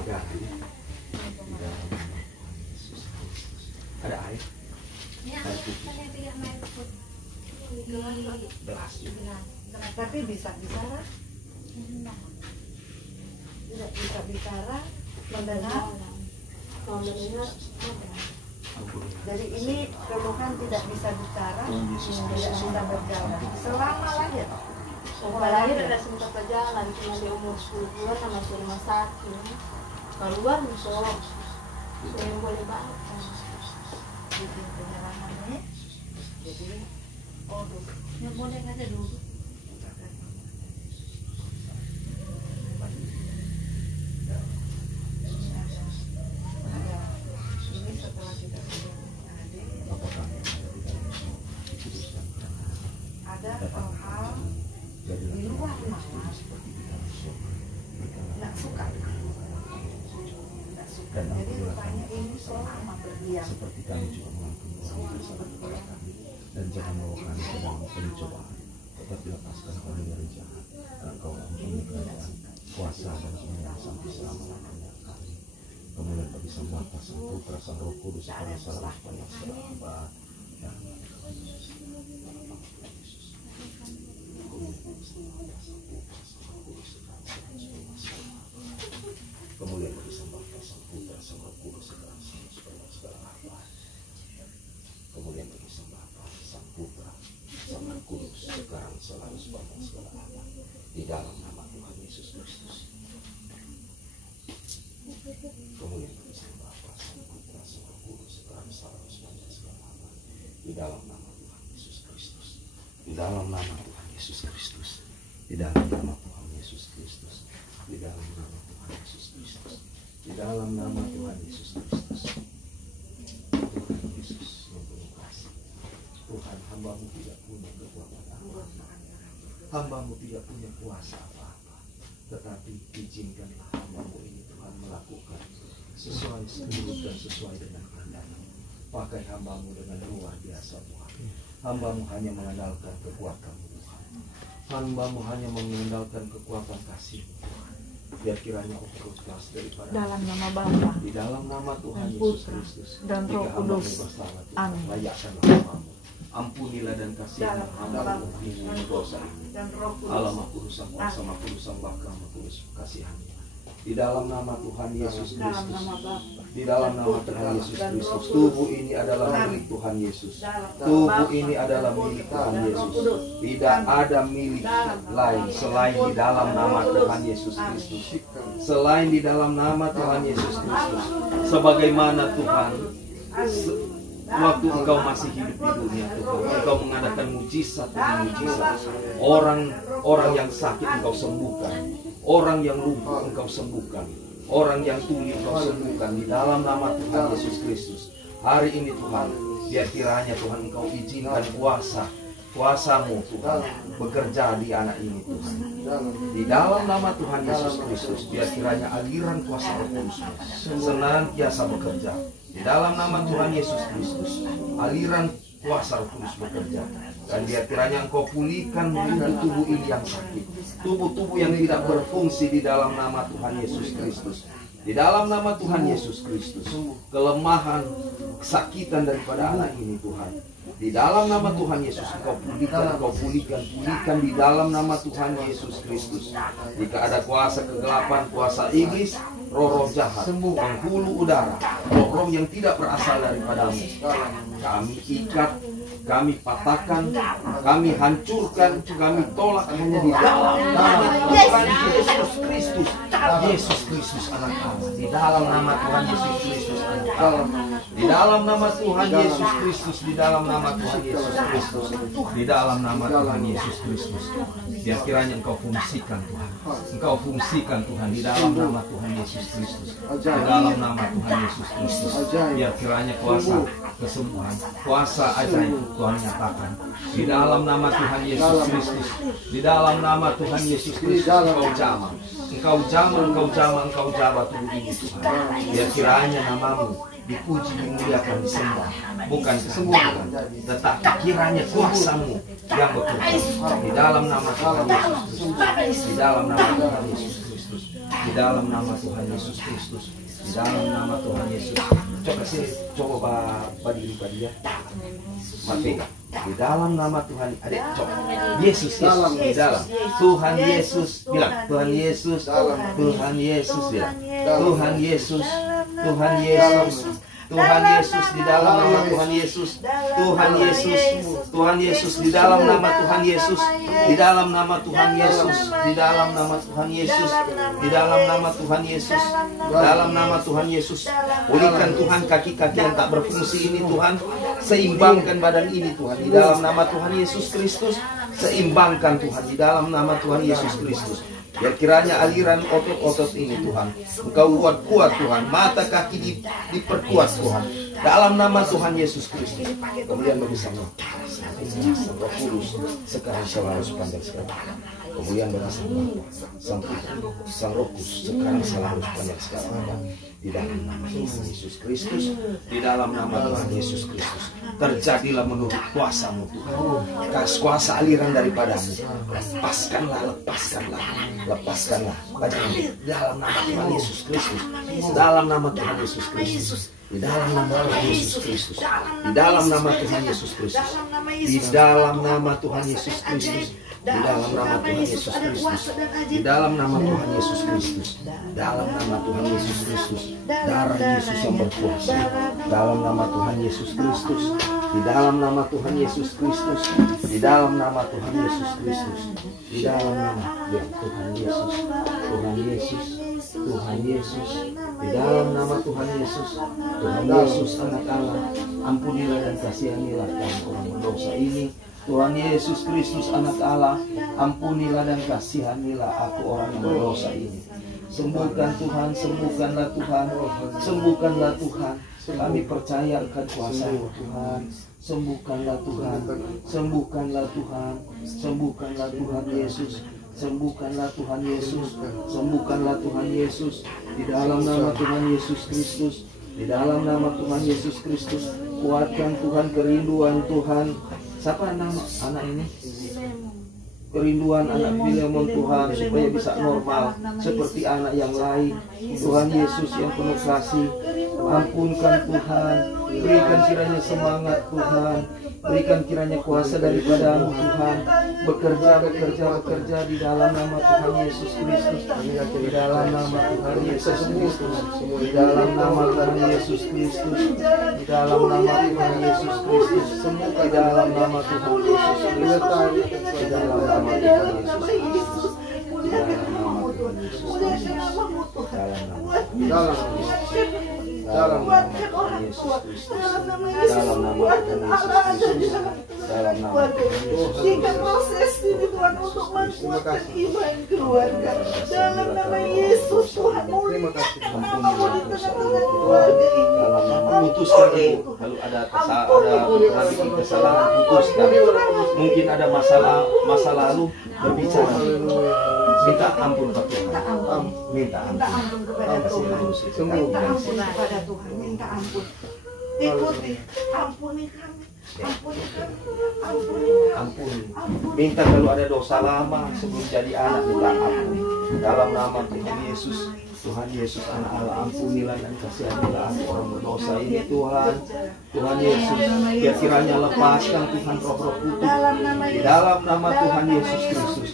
ganti di dalam nama Yesus Kristus. Ada air? Air putih. Gelas juga. Tapi bisa bicara? Tidak bisa bicara, mendengar. Jadi ini keluhan tidak bisa bicara, tidak bisa berjalan. Selama lahir. Selama lahir ada sempat berjalan, cuma di umur 10 bulan sama di rumah sakit. Keluar besok, saya yang boleh banget. Jadi penyerahannya, jadi yang boleh ada dulu. Ini setelah kita ada hal-hal di luar mama nggak suka. Jadi rupanya ini selama berdiam. Seperti kami juga mengampuni orang dosa kami, dan jangan bawa kami ke dalam pencobaan, tetapi lepaskan kami dari jahat. Karena Engkau mempunyai kerajaan, kuasa dan kemuliaan sampai selama-lamanya. Amin. Kemuliaan bagi Sang Bapa, Sang Putra, Sang Roh Kudus, sekarang sekarang sepanjang segala abad. Kemuliaan bagi Sang Bapa, Sang Putra, Sang Roh Kudus, sekarang sepanjang segala abad. Kemuliaan bagi Sang Bapa, Sang Putra, Sang Roh Kudus, sekarang selalu sepanjang segala abad. Di dalam nama Tuhan Yesus Kristus. Kemuliaan bagi Sang Bapa, Sang Putra, Sang Roh Kudus, sekarang selalu sepanjang segala abad. Di dalam nama Tuhan Yesus Kristus. Di dalam nama Tuhan Yesus Kristus. Di dalam nama Tuhan Yesus Kristus. Di dalam nama Tuhan Yesus Kristus. Di dalam nama Tuhan Yesus Kristus. Tuhan Yesus yang penuh kasih. Tuhan, hamba-Mu tidak punya kekuatan apa-apa. Hamba-Mu tidak punya kuasa apa-apa. Tetapi izinkanlah hamba-Mu ini Tuhan melakukan sesuai seturut dan sesuai dengan kehendak-Mu. Pakai hamba-Mu dengan luar biasa Tuhan. Hamba-Mu hanya mengandalkan kekuatan-Mu Tuhan. Hamba-Mu hanya mengandalkan kekuatan kasih-Mu Tuhan. Biar kiranya Engkau ikhlas daripada Dalam nama Bapa, di dalam nama Tuhan dan Yesus Putra, Kristus. dan Roh Jika hamba-Mu Kudus. bersalah, Tuhan, Amin. layakkanlah hamba-Mu. Ampunilah dan kasihilah Dalam nama hamba-Mu Bapa, ini dan dosa Putra, ini. dan Roh Kudus. Allah Maha Kudus, Sang Kuasa, Maha Kudus, Sang Bapa, Maha Kudus, kasihannya. Di dalam nama Tuhan Yesus Dalam Kristus. nama Bapa, Di dalam dan nama Putra, Tuhan Yesus dan Roh Kristus. Kudus. Tubuh ini adalah Amin. milik Tuhan Yesus. Dalam nama Tubuh Bapa, ini adalah dan milik Putra, Tuhan dan Roh Yesus. Kudus. Tidak Amin. ada milik Dalam nama lain Bapa, selain di dalam dan nama Roh Kudus. Tuhan Yesus Amin. Kristus. Selain di dalam nama Tuhan Yesus Kristus. Sebagaimana Tuhan waktu Engkau masih hidup di dunia Tuhan, Engkau mengadakan mujizat demi mujizat. Orang yang sakit Engkau sembuhkan, orang yang lumpuh Engkau sembuhkan, orang yang tuli Engkau sembuhkan di dalam nama Tuhan Yesus Kristus. Hari ini Tuhan, biar kiranya Tuhan Engkau izinkan kuasa-Mu Tuhan bekerja di anak ini Tuhan. Di dalam nama Tuhan Yesus Kristus, biar kiranya aliran kuasa Roh Kudus senantiasa bekerja. Di dalam nama Tuhan Yesus Kristus, aliran kuasa Roh Kudus bekerja. Dan biar kiranya Engkau pulihkan tubuh ini yang sakit, tubuh-tubuh yang tidak berfungsi di dalam nama Tuhan Yesus Kristus. Di dalam nama Tuhan Yesus Kristus, kelemahan, kesakitan daripada anak ini Tuhan. Di dalam nama Tuhan Yesus, Engkau pulihkan di dalam nama Tuhan Yesus Kristus. Jika ada kuasa kegelapan, kuasa iblis, roh-roh jahat, penghulu udara, roh-roh yang tidak berasal daripadamu, kami ikat, kami patahkan, kami hancurkan, kami tolak hanya di dalam nama Tuhan Yesus Kristus. Yesus Kristus anak Allah. Di dalam nama Tuhan Yesus Kristus anak Allah. Di dalam nama Tuhan Yesus Kristus. Di dalam nama Tuhan Yesus Kristus. Di dalam nama Tuhan Yesus Kristus. Biar kiranya Engkau fungsikan Tuhan. Engkau fungsikan Tuhan di dalam nama Tuhan Yesus Kristus. Di dalam nama Tuhan Yesus Kristus. Biar kiranya kuasa kesembuhan, kuasa ajaib, Tuhan nyatakan di dalam nama Tuhan Yesus Kristus, di dalam nama Tuhan Yesus Kristus, Engkau jamah tubuh ini Tuhan. Biar kiranya namamu dipuji, dimuliakan, disembah, bukan kesembuhan, tetapi kiranya kuasamu yang bekerja di dalam nama Tuhan Yesus Kristus, di dalam nama Tuhan Yesus Kristus, di dalam nama Tuhan Yesus Kristus, di dalam nama Tuhan Yesus. Coba berdiri pada dia. Mati. Di dalam nama Tuhan, adik coba. Yesus, di dalam. Tuhan Yesus bilang, Tuhan Yesus, Tuhan Yesus bilang, Tuhan Yesus, Tuhan Yesus, Tuhan Yesus, di dalam nama Tuhan Yesus, Tuhan Yesus, Tuhan Yesus, di dalam nama Tuhan Yesus, di dalam nama Tuhan Yesus, di dalam nama Tuhan Yesus, di dalam nama Tuhan Yesus, dalam nama Tuhan Yesus. Pulihkan Tuhan kaki-kaki yang tak berfungsi ini Tuhan, seimbangkan badan ini Tuhan, di dalam nama Tuhan Yesus Kristus. Seimbangkan Tuhan di dalam nama Tuhan Yesus Kristus. Biar kiranya aliran otot-otot ini Tuhan, Engkau buat kuat Tuhan, mata kaki diperkuat Tuhan, dalam nama Tuhan Yesus Kristus. Kemudian bersama Roh Kudus sekarang selalu sepanjang sekarang. Kemudian bersama Sang Roh Kudus sekarang selalu sepanjang sekarang. Di dalam nama Tuhan Yesus Kristus, di dalam nama Tuhan Yesus Kristus, terjadilah menurut kuasa-Mu Tuhan. Kuasa aliran daripadamu, lepaskanlah. Di dalam nama Tuhan Yesus Kristus, dalam nama Tuhan Yesus Kristus, di dalam nama Tuhan Yesus Kristus, di dalam nama Tuhan Yesus Kristus, di dalam nama Tuhan Yesus Kristus, di dalam nama Tuhan Yesus Kristus, di dalam nama Tuhan Yesus Kristus, dalam nama Tuhan Yesus Kristus, darah Yesus yang berkuasa, dalam nama Tuhan Yesus Kristus, di dalam nama Tuhan Yesus Kristus, di dalam nama Tuhan Yesus Kristus, di dalam nama Tuhan Yesus, Tuhan Yesus, Tuhan Yesus, di dalam nama Tuhan Yesus, Tuhan Yesus Anak Allah, ampunilah dan kasihanilah kami orang berdosa ini. Tuhan Yesus Kristus Anak Allah, ampunilah dan kasihanilah aku orang yang berdosa ini. Sembuhkan Tuhan, sembuhkanlah Tuhan, sembuhkanlah Tuhan. Kami percaya akan kuasa-Mu Tuhan. Sembuhkanlah Tuhan, sembuhkanlah Tuhan, sembuhkanlah Tuhan Yesus, sembuhkanlah Tuhan Yesus, sembuhkanlah Tuhan Yesus. Di dalam nama Tuhan Yesus Kristus, di dalam nama Tuhan Yesus Kristus, kuatkan Tuhan kerinduan Tuhan. Siapa nama anak ini? Kerinduan anak Filemon Tuhan, supaya bisa normal seperti anak yang lain. Tuhan Yesus yang penuh kasih, ampunkan Tuhan, berikan kiranya semangat Tuhan, berikan kiranya kuasa daripada-Mu Tuhan, bekerja di dalam nama Tuhan Yesus Kristus, di dalam nama Tuhan Yesus Kristus, di dalam nama Tuhan Yesus Kristus, di dalam nama Tuhan Yesus Kristus, semua di dalam nama Tuhan Yesus Kristus, di dalam nama Tuhan Yesus Kristus, di dalam nama Tuhan Yesus Kristus, dalam nama Tuhan Yesus Kristus, dalam nama Tuhan Yesus Kristus, dalam nama Tuhan Yesus Kristus, proses ini Tuhan untuk menguatkan iman keluarga. Dalam nama Yesus Tuhan, muliakan nama-Mu di tengah-tengah keluarga ini. Putuskan Ibu, kalau ada kesalahan putuskan. Mungkin ada masa lalu, berbicara. Minta ampun kepada Tuhan. Minta ampun kepada Tuhan. Minta ampun kepada Tuhan. Minta ampun. Ikuti, ampuni kami. Ampuni kami. Ampuni. Minta kalau ada dosa lama sebelum jadi anak, minta ampun. Dalam nama Tuhan Yesus, Tuhan Yesus Anak Allah, ampunilah dan kasihanilah aku orang berdosa ini Tuhan. Tuhan Yesus, biar kiranya lepaskan Tuhan roh-roh kutuk di dalam nama Tuhan Yesus Kristus.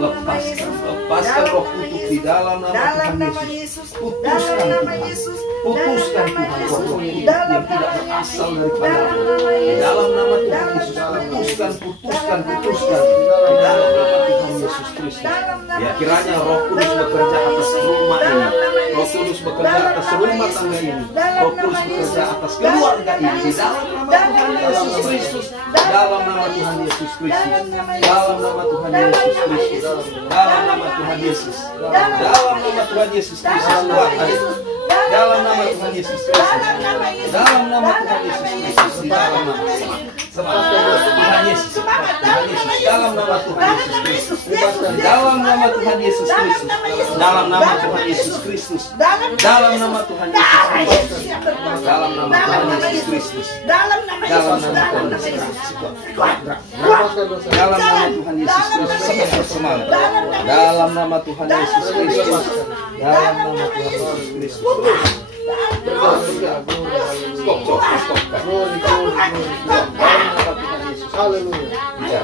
Lepaskan roh kutuk di dalam nama Tuhan Yesus. Putuskan Tuhan roh kutuk yang tidak berasal daripada di dalam nama Tuhan Yesus. Putuskan di dalam nama Tuhan Yesus Kristus. Ya kiranya Roh Kudus bekerja atas rumah ini, Roh Kudus bekerja atas rumah tangga ini, Roh Kudus bekerja atas keluarga ini di dalam nama Tuhan Yesus Kristus, dalam nama Tuhan Yesus Kristus, dalam nama Tuhan Yesus Kristus, dalam nama Tuhan Yesus, dalam nama Tuhan Yesus Kristus. dalam nama Tuhan Yesus Kristus, dalam nama Tuhan Yesus Kristus, di dalam nama semangat Tuhan Yesus, Tuhan Yesus, dalam nama Tuhan Yesus Kristus, dalam nama Tuhan Yesus Kristus, dalam nama Tuhan Yesus Kristus, dalam nama Tuhan Yesus Kristus, dalam nama Tuhan Yesus Kristus, dalam nama Tuhan Yesus Kristus, dalam nama Tuhan Yesus Kristus, semangat, dalam nama Tuhan Yesus Kristus, dalam nama Tuhan Yesus Kristus. Stop.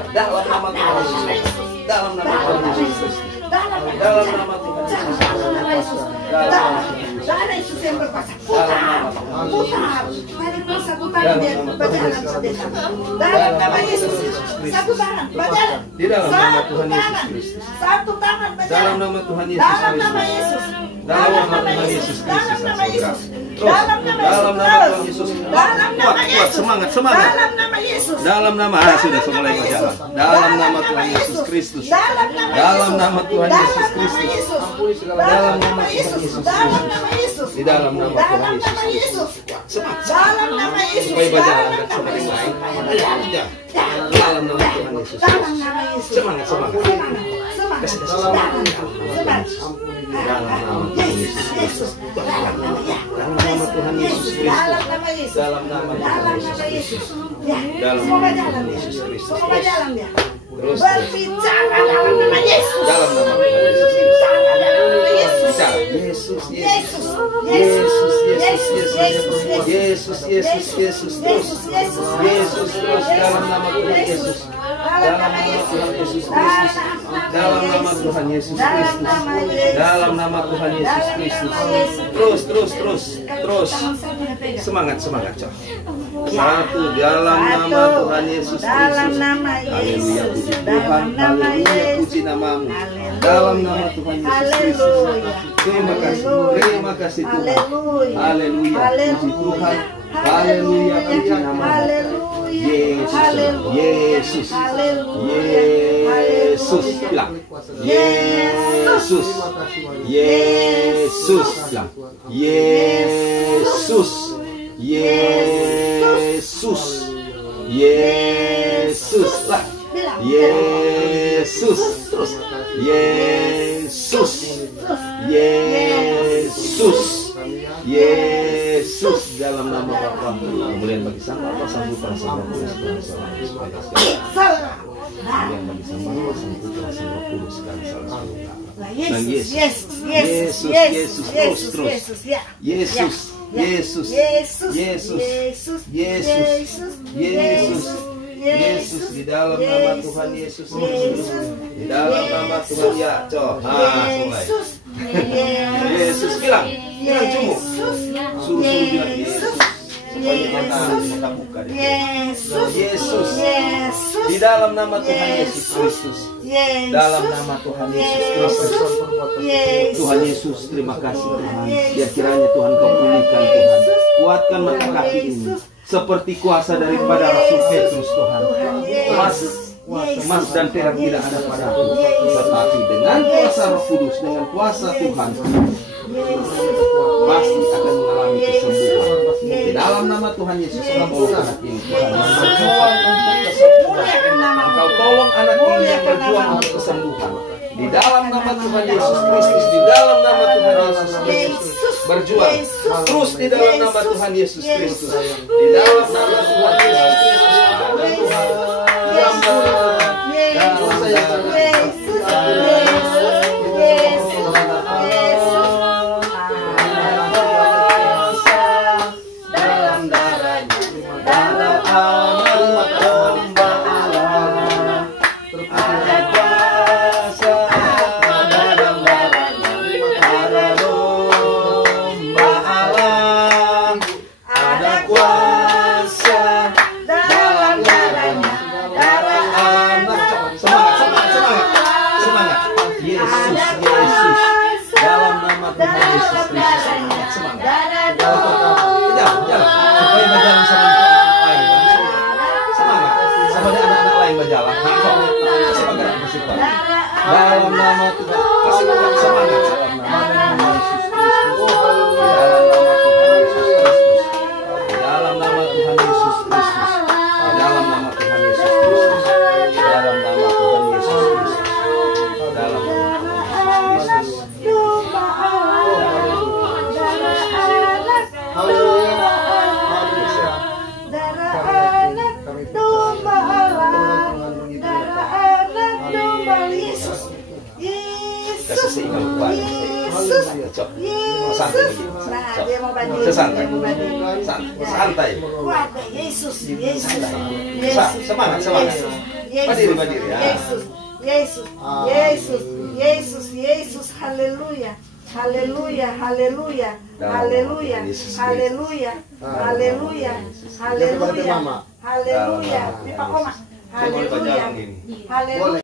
Dalam nama Tuhan Yesus, dalam nama Tuhan Yesus, dalam nama Tuhan Yesus, darah Yesus yang berkuasa, putar, dari satu tangan dia berjalan sebentar, dalam nama Yesus, satu tangan berjalan, di dalam nama Tuhan Yesus Kristus, satu tangan berjalan, dalam nama Tuhan Yesus Kristus, dalam nama Yesus Kristus, dalam nama Yesus, kuat, semangat, dalam nama Yesus, dalam nama sudah mulai berjalan, dalam nama Tuhan Yesus Kristus, dalam nama Tuhan Yesus Kristus, dalam nama Tuhan Yesus Kristus, di dalam nama Tuhan Yesus, dalam nama Yesus, supaya berjalan seperti lain, dalam nama Tuhan Yesus, semangat, kasih dalam nama Tuhan Yesus Kristus, dalam nama Tuhan Yesus Kristus, dalam nama Tuhan Yesus Kristus, dalam nama Tuhan Yesus Kristus, terus berbicara dalam nama Yesus, dalam nama Tuhan Yesus Yesus, dalam nama Tuhan Yesus, dalam nama Tuhan Yesus Kristus, dalam nama Tuhan Yesus Kristus, dalam nama Tuhan Yesus Kristus, terus, semangat, coy. Satu, dalam nama Tuhan Yesus Kristus, haleluya, puji Tuhan, haleluya, puji namamu, dalam nama Tuhan Yesus Kristus, terima kasih Tuhan, haleluya, puji Tuhan, haleluya, puji namamu, Yesus, bilang, Yesus, bilang, Yesus, lah, Yesus, terus, Yesus, dalam nama Bapa, kemuliaan bagi Sang Bapa, Sang Putra, Sang Roh Kudus, kemuliaan bagi Sang Bapa, Sang Putra, Sang Roh Kudus, sekarang salah. Yesus, di dalam nama Tuhan Yesus Kristus, di dalam nama Tuhan mulai. Yesus bilang cuma suruh bilang Yesus supaya mata buka deh. Yesus, di dalam nama Tuhan Yesus Kristus, dalam nama Tuhan Yesus Kristus, Tuhan Yesus, terima kasih Tuhan, biar kiranya Tuhan kau pulihkan Tuhan, kuatkan mata kaki ini seperti kuasa daripada Rasul Petrus Tuhan. Emas dan perak tidak ada padaku, tetapi dengan kuasa Roh Kudus, dengan kuasa Tuhan, pasti akan mengalami kesembuhan. Di dalam nama Tuhan Yesus, Engkau tolong anak ini, Tuhan, yang berjuang untuk kesembuhan. Engkau tolong anak ini yang berjuang untuk kesembuhan. Di dalam nama Tuhan Yesus Kristus, di dalam nama Tuhan Yesus Kristus, berjuang terus di dalam nama Tuhan Yesus Kristus, di dalam nama Tuhan Yesus Kristus. Dalam nama Tuhan, kasih semangat dalam nama Yesus Kristus. Dalam nama seingat kuat. Yesus. Cok. Yesus. Nah, dia mau banding. Sesantai. Dia mau banding. Santai. Kuat deh, Yesus. Yesus. Semangat, semangat. Yesus. Berdiri ya. Yesus. Yesus. Yesus. Yesus. Yesus. Haleluya. Haleluya, haleluya, haleluya, haleluya, haleluya, haleluya, haleluya, Pak Oma, haleluya, haleluya.